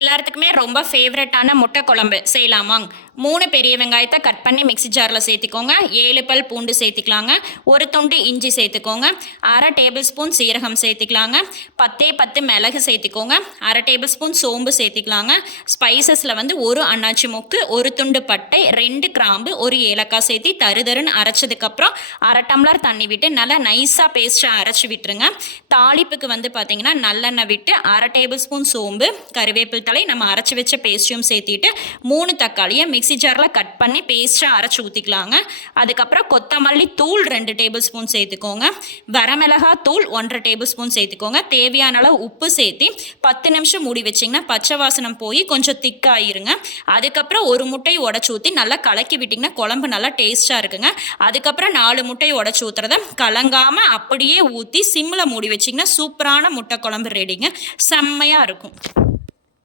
எல்லாத்துக்குமே ரொம்ப ஃபேவரட்டான முட்டை குழம்பு செய்யலாமாங்க. 3 பெரிய வெங்காயத்தை கட் பண்ணி மிக்ஸி ஜாரில் சேர்த்துக்கோங்க. 7 பல் பூண்டு சேர்த்துக்கலாங்க. ஒரு துண்டு இஞ்சி சேர்த்துக்கோங்க. 1/2 டேபிள் ஸ்பூன் சீரகம் சேர்த்துக்கலாங்க. 10 மிளகு சேர்த்துக்கோங்க. 1/2 டேபிள் ஸ்பூன் சோம்பு சேர்த்துக்கலாங்க. ஸ்பைசஸில் வந்து ஒரு அன்னாச்சி மொக்கு, ஒரு துண்டு பட்டை, 2 கிராம்பு, ஒரு ஏலக்காய் சேர்த்து தருன்னு அரைச்சதுக்கப்புறம் 1/2 டம்ளர் தண்ணி விட்டு நல்லா நைஸாக பேஸ்ட்டாக அரைச்சி விட்டுருங்க. தாளிப்புக்கு வந்து பார்த்திங்கன்னா நல்லெண்ணெய் விட்டு 1/2 டேபிள் ஸ்பூன் சோம்பு, கருவேப்பிலை தழை, நம்ம அரைச்சி வச்ச பேஸ்ட்டையும் சேர்த்திட்டு 3 தக்காளியை மிக்ஸி ஜாரில் கட் பண்ணி பேஸ்ட்டாக அரைச்சி ஊற்றிக்கலாங்க. அதுக்கப்புறம் கொத்தமல்லி தூள் 2 டேபிள் ஸ்பூன் சேர்த்துக்கோங்க. வரமிளகாய் தூள் 1/2 டேபிள் ஸ்பூன் சேர்த்துக்கோங்க. தேவையான அளவு உப்பு சேர்த்து 10 நிமிஷம் மூடி வச்சிங்கன்னா பச்சை வாசனம் போய் கொஞ்சம் திக்காயிருங்க. அதுக்கப்புறம் ஒரு முட்டையை உடச்சி ஊற்றி நல்லா கலக்கி விட்டிங்கன்னா குழம்பு நல்லா டேஸ்ட்டாக இருக்குங்க. அதுக்கப்புறம் 4 முட்டையை உடச்சி ஊற்றுறத கலங்காமல் அப்படியே ஊற்றி சிம்மில் மூடி வச்சிங்கன்னா சூப்பரான முட்டை குழம்பு ரெடிங்க. செம்மையாக இருக்கும்.